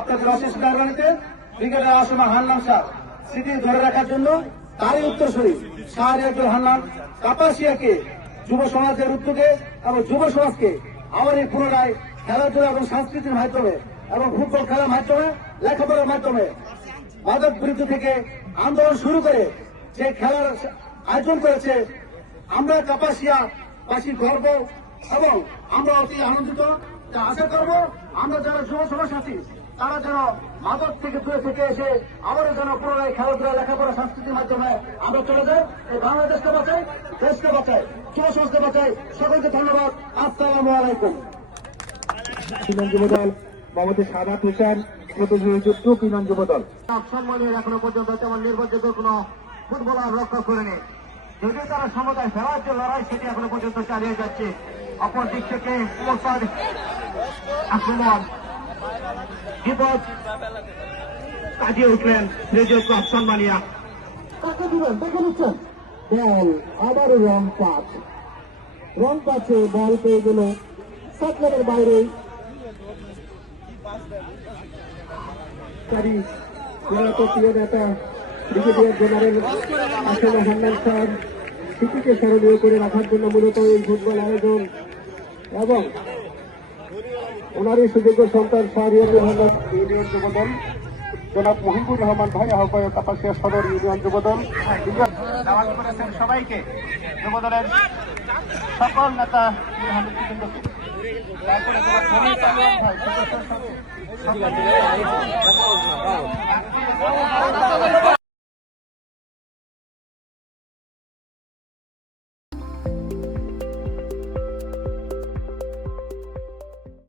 আপনাদের অশেষ মেহরবানিতে ব্রিগেডের আসমান হান্নান স্যার স্মৃতি ধরে রাখার জন্য তারই উত্তরসূরি শাহরিয়ারুল হান্নান কাপাসিয়াকে যুব সমাজের উদ্যোগে এবং যুব সমাজকে আবার এই পুনরায় খেলাধুলা এবং সংস্কৃতির মাধ্যমে এবং ফুটবল খেলার মাধ্যমে লেখাপড়ার মাধ্যমে মাদক বিরুদ্ধে থেকে আন্দোলন শুরু করে যে খেলার আয়োজন করেছে আমরা কাপাসিয়াবাসী গর্ব এবং আমরা অতি আনন্দিত। আশা করব আমরা যারা যুব সমাজ আছি তারা যেন মাদক থেকে দূরে থেকে এসে আবারও যেন পুনরায় খেলাধুলা লেখাপড়া সংস্কৃতির মাধ্যমে আমরা চলে যাই। এই বাংলাদেশকে বাঁচাই, দেশকে বাঁচাই, যুব সমাজকে বাঁচাই। সকলকে ধন্যবাদ। আসসালামু আলাইকুম। যুবদল বাবুতে সাদা তুষার প্রতিযোগিত কিমান যুবদল সম্মানের এখনো পর্যন্ত তেমন নির্ভরযোগ্য কোন ফুটবলার রক্ষা করেনি। যদিও তারা সমতায় ফেরার যে লড়াই সেটি এখনো পর্যন্ত চালিয়ে যাচ্ছে। অপর দিক থেকে মোসাদ আক্রমণ বিপদ কাটিয়ে উঠলেন রেডিও ক্লাব সম্মানিয়া। কাকে দিবেন দেখে নিচ্ছেন বল আবারও রং পাচ্ছে বল পেয়ে গেল সাতলের বাইরে প্রিয় নেতা ব্রিগেডিয়ার জেনারেল আসলে হান্নান স্যার স্মৃতিকে স্মরণীয় করে রাখার জন্য মূলত এই ফুটবল আয়োজন এবং ওনারই সুযোগ্য সন্তান শাহরিয়ারুল হান্নান ইউনিয়ন যুবদল জনাব মহিবুর রহমান ভাই আহ্বায়ক কাপাসিয়া সদর ইউনিয়ন যুবদল দাওয়াত করেছেন সবাইকে, যুবদলের সকল নেতা তারপরে